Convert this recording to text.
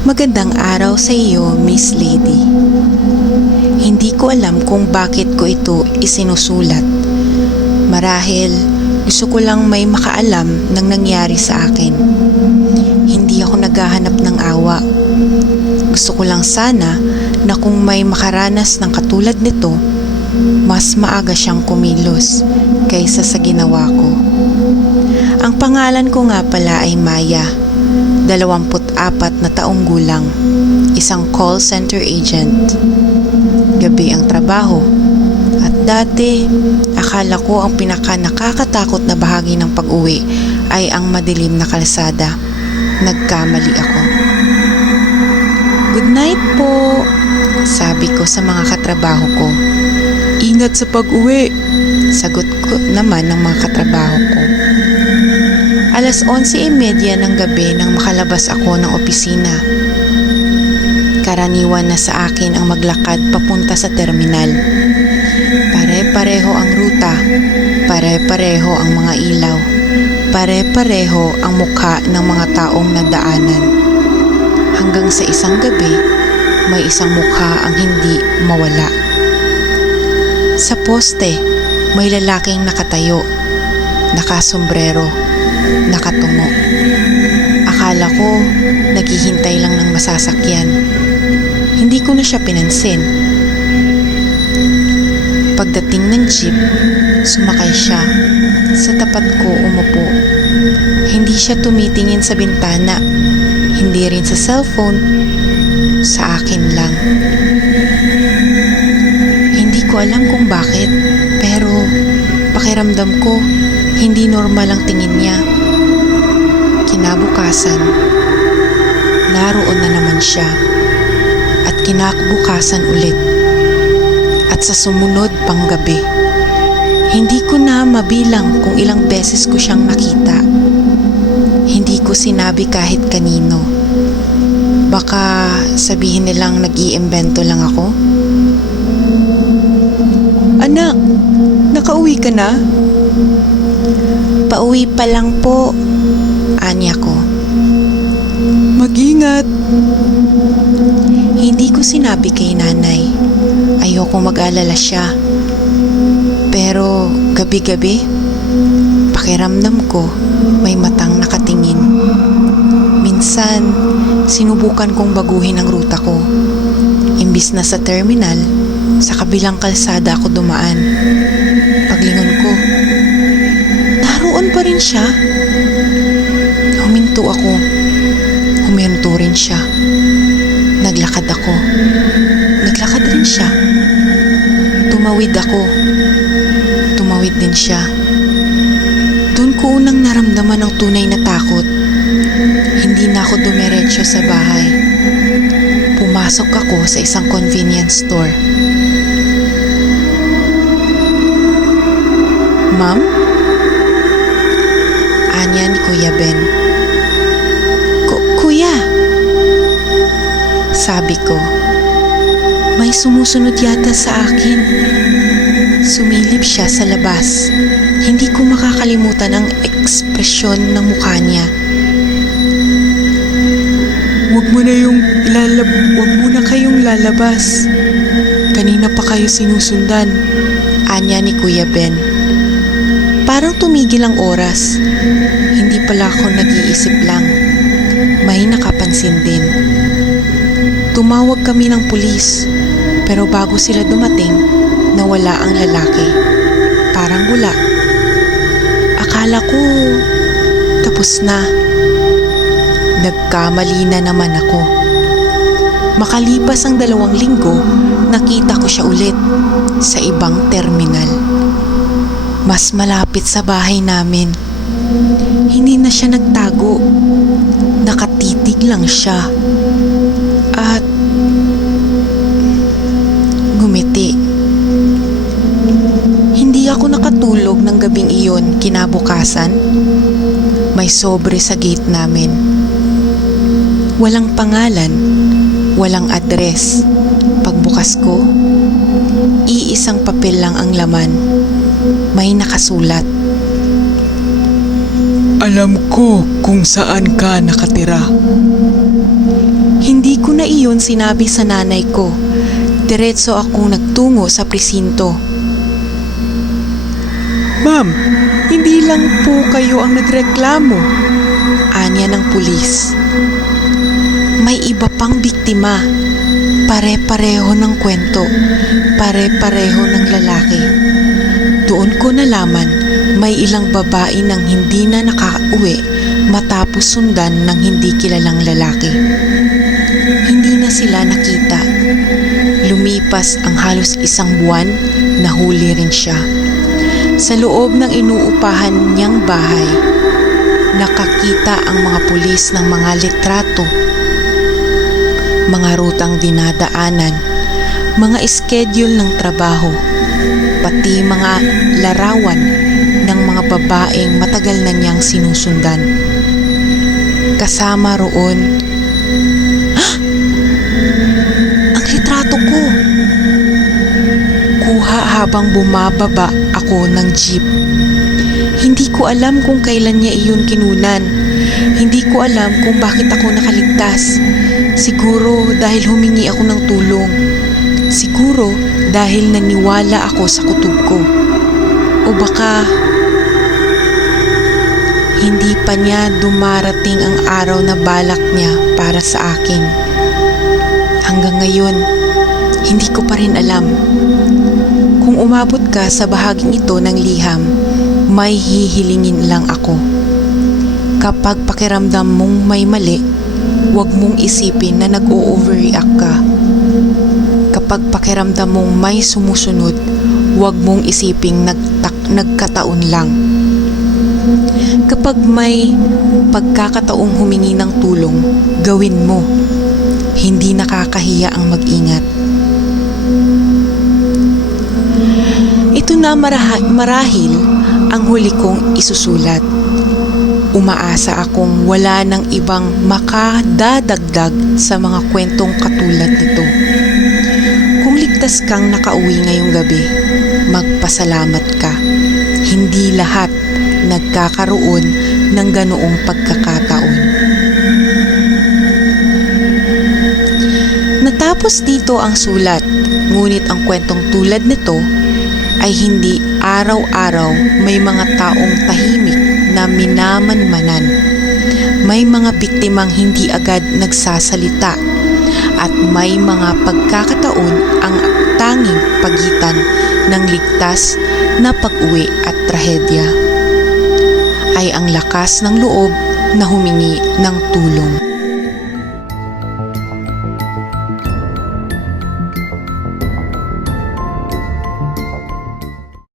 Magandang araw sa iyo, Miss Lady. Hindi ko alam kung bakit ko ito isinusulat. Marahil gusto ko lang may makaalam ng nangyari sa akin. Hindi ako naghahanap ng awa. Gusto ko lang sana na kung may makaranas ng katulad nito, mas maaga siyang kumilos kaysa sa ginawa ko. Ang pangalan ko nga pala ay Maya, 24 na taong gulang, isang call center agent. Gabi ang trabaho at dati akala ko ang pinaka nakakatakot na bahagi ng pag-uwi ay ang madilim na kalsada. Nagkamali ako. "Good night po," sabi ko sa mga katrabaho ko. Ingat sa pag-uwi. Sagot ko naman ng mga katrabaho ko. 11:30 ng gabi nang makalabas ako ng opisina. Karaniwan na sa akin ang maglakad papunta sa terminal. Pare-pareho ang ruta, pare-pareho ang mga ilaw, pare-pareho ang mukha ng mga taong nadaanan. Hanggang sa isang gabi, may isang mukha ang hindi mawala. Sa poste, may lalaking nakatayo, nakasombrero, nakatungo. Akala ko naghihintay lang ng masasakyan. Hindi ko na siya pinansin. Pagdating ng jeep, sumakay siya. Sa tapat ko umupo. Hindi siya tumitingin sa bintana. Hindi rin sa cellphone. Sa akin lang. Hindi ko alam kung bakit, pero pakiramdam ko hindi normal ang tingin niya. Kinabukasan, naroon na naman siya at kinabukasan ulit. At sa sumunod pang gabi, hindi ko na mabilang kung ilang beses ko siyang nakita. Hindi ko sinabi kahit kanino. Baka sabihin nilang nag-iimbento lang ako. Anak, nakauwi ka na? "Pauwi pa lang po," anya ko. Mag-ingat. Hindi ko sinabi kay nanay. Ayoko mag-alala siya. Pero gabi-gabi, pakiramdam ko may matang nakatingin. Minsan, sinubukan kong baguhin ang ruta ko. Imbis na sa terminal, sa kabilang kalsada ako dumaan. Paglingon ko, naroon pa rin siya. Huminto ako. Huminto rin siya. Naglakad ako. Naglakad rin siya. Tumawid ako. Tumawid din siya. Doon ko unang naramdaman ang tunay na takot. Hindi na ako dumiretso sa bahay. Pumasok ako sa isang convenience store. "Ma'am?" anya ni Kuya Ben. Kuya," sabi ko. May sumusunod yata sa akin. Sumilip siya sa labas. Hindi ko makakalimutan ang ekspresyon ng mukha niya. Huwag mo na kayong lalabas. Kanina pa kayo sinusundan. Anya ni Kuya Ben. Parang tumigil ang oras. Hindi pala ako nag-iisip lang. May nakapansin din. Tumawag kami ng pulis, pero bago sila dumating, nawala ang lalaki. Parang bula. Akala ko tapos na. Nagkamali na naman ako. Makalipas ang 2 linggo, nakita ko siya ulit sa ibang terminal. Mas malapit sa bahay namin. Hindi na siya nagtago. Nakatitig lang siya. At ngumiti. Hindi ako nakatulog ng gabing iyon. Kinabukasan, may sobre sa gate namin. Walang pangalan, walang address. Pagbukas ko, iisang papel lang ang laman. May nakasulat, Alam ko kung saan ka nakatira. Hindi ko na iyon sinabi sa nanay ko. Diretso akong nagtungo sa presinto. Ma'am, hindi lang po kayo ang nagreklamo. Anya ng pulis. May iba pang biktima. Pare-pareho ng kwento. Pare-pareho ng lalaki. Doon ko nalaman may ilang babae nang hindi na nakauwi matapos sundan ng hindi kilalang lalaki. Hindi na sila nakita. Lumipas ang halos isang buwan, nahuli rin siya. Sa loob ng inuupahan niyang bahay, nakakita ang mga pulis ng mga litrato, mga rutang dinadaanan, mga schedule ng trabaho, pati mga larawan ng mga babaeng matagal na niyang sinusundan. Kasama roon, ang litrato ko! Kuha habang bumababa ako ng jeep. Hindi ko alam kung kailan niya iyon kinunan. Hindi ko alam kung bakit ako nakaligtas. Siguro dahil humingi ako ng tulong. Siguro dahil naniwala ako sa kutob ko. O baka hindi pa niya dumarating ang araw na balak niya para sa akin. Hanggang ngayon, hindi ko pa rin alam. Kung umabot ka sa bahaging ito ng liham, may hihilingin lang ako. Kapag pakiramdam mong may mali, huwag mong isipin na nag-o-overreact ka. Kapag pakiramdam mong may sumusunod, huwag mong isiping nagkataon lang. Kapag may pagkakataong humingi ng tulong, gawin mo. Hindi nakakahiya ang mag-ingat. Ito na marahil ang huli kong isusulat. Umaasa akong wala ng ibang makadadagdag sa mga kwentong katulad nito. Kung ligtas kang nakauwi ngayong gabi, magpasalamat ka. Hindi lahat nagkakaroon ng ganoong pagkakataon. Natapos dito ang sulat, ngunit ang kwentong tulad nito ay hindi araw-araw may mga taong tahimik na minamanmanan. May mga biktimang hindi agad nagsasalita at may mga pagkakataon ang tanging pagitan ng ligtas na pag-uwi at trahedya ay ang lakas ng loob na humingi ng tulong.